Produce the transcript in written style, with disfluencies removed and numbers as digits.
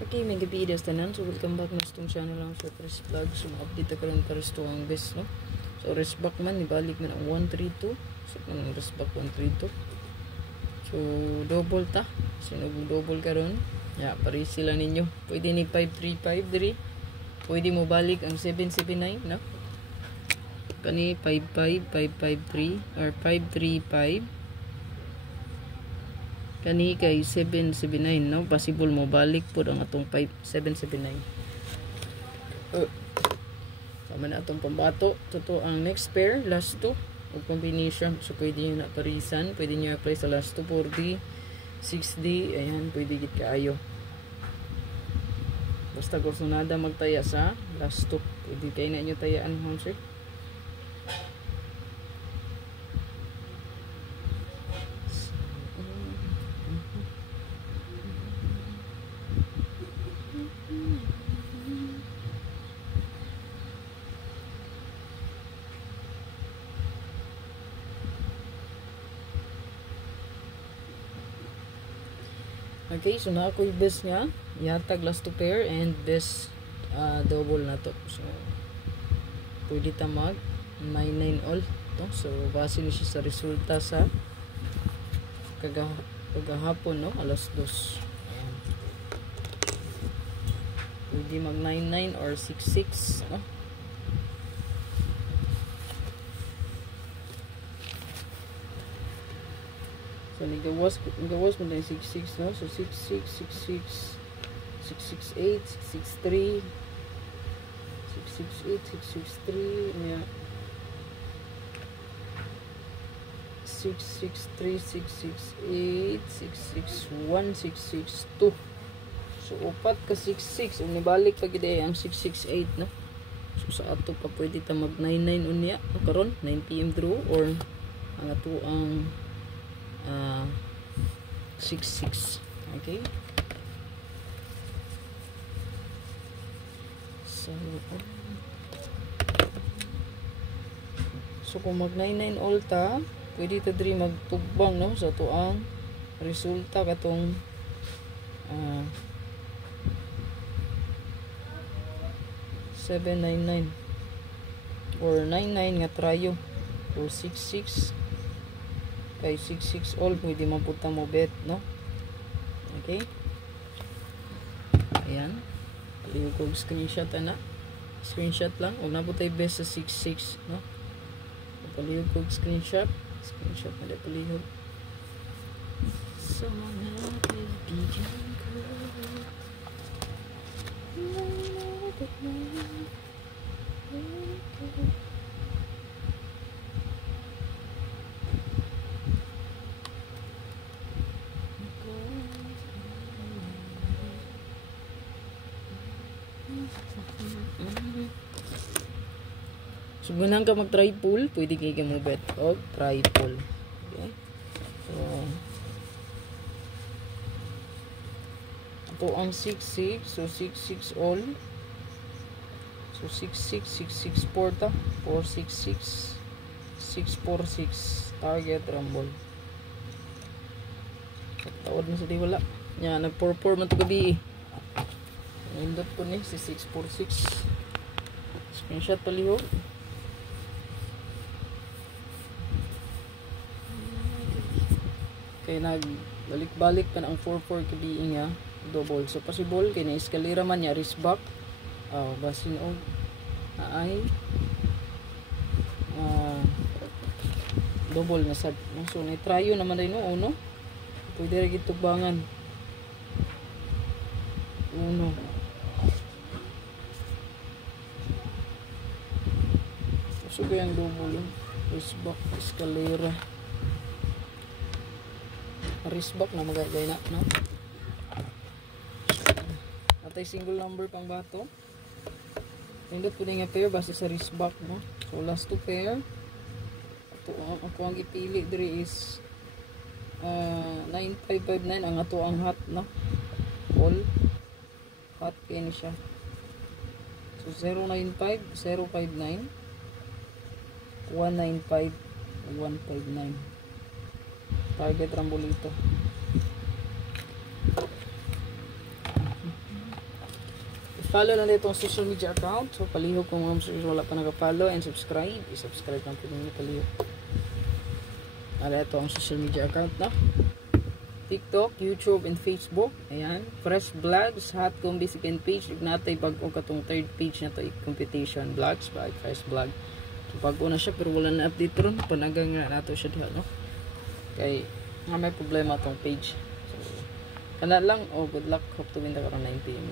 Okay, may gabi idas tanan. So, welcome back na sa itong channel lang sa Chris Vlog. So, ma-update ka rin para sa itong best, no? So, resback man, ibalik man ang 132. So, kung resback 132. So, double ta. So, nag-double ka rin. Yeah, pari sila ninyo. Pwede ni 535 diri. Pwede mo balik ang 779, no? Kani 55, 553, or 535. Kani kay 779, no? Possible mo balik po ang atong 779. Sama na atong pambato. Toto ang next pair, last 2 o combination. So pwede nyo na parisan, pwede nyo apply sa last 2, 4D, 6D, ayan, pwede git kaayo. Basta gusto nada magtaya sa last 2, pwede kayo na nyo tayaan, Honse. Okay, so na ako yung best nga. Yatag last 2 pair and best double na to. So, pwede ta mag 9-9 all to. So, base na siya sa resulta sa kagahapon, no? Alas 2. Ayan. Pwede mag 9-9 or 6-6, no? So, nagawas mo na yung 6-6, no? So, 6-6, 6-6, 6-6-8, 6-6-3, 6-6-8, 6-6-3, yeah. 6-6-3, 6-6-8, 6-6-1, 6-6-2. So, upat ka 6-6. Unibalik pa gida ang 6-6-8, no? So, sa ato pa pwede ta mag 9-9 unya. No, karon 9 PM draw or ang ato ang 6-6. Okay, so kung mag 9-9 all ta, pwede ta diri magtugbang, no? So to ang resulta katong 7-9-9 or 9-9 nga trayo or 6-6 kay 6-6 all, pwede mapunta mo bet, no? Okay, ayan, palihog ko screenshot na, screenshot lang, huwag na po tayo best sa 6-6, no? Palihog ko screenshot na dahil palihog sa mga kaibigan ko. So, gunang ka mag-triple, pwede kayo ka mo bet o triple. Okay? So, ito ang 6-6. So, 6-6 all. So, 6-6, 6-6-4 ta. 4-6-6, 6-4-6. Target, rumble. Tawad na sa di wala. Yan, nag-4-4 man ito gabi. Nindot ko ni si 6-4-6. Screenshot palihog. Kaya nagbalik-balik pa na ang 4-4 kabiing nga double. So possible kaya na-eskalera man niya risback. Basin o ay double na sad. So na-tryo naman rin no, uno. Pwede rin gitubangan. Uno. So kaya ang double risback, eskalera. Risback na magagay na, no? Atay single number pang bato. Nindot po nga pair base sa risback, no? So last 2 pair. Ako ang ipili diri is 9559 ang ato ang hot, no? All hot kayo ni siya. So 095, 059, 195, 159. Target rambolito. Follow na dito ang social media account. So, palihog kung wala pa naka-follow and subscribe. I-subscribe lang po ninyo palihog. Ito ang social media account na. TikTok, YouTube, and Facebook. Ayan. Fresh Vlogs, Hot Combi second page. Ignatay bago katong third page na to. Competition Vlogs by Fresh Vlog. So, bago na siya pero wala na update ron. Panagang na nato siya diha, no? Kay, may problema tong page. So, kana lang. Good luck. Hope to win the 9 PM.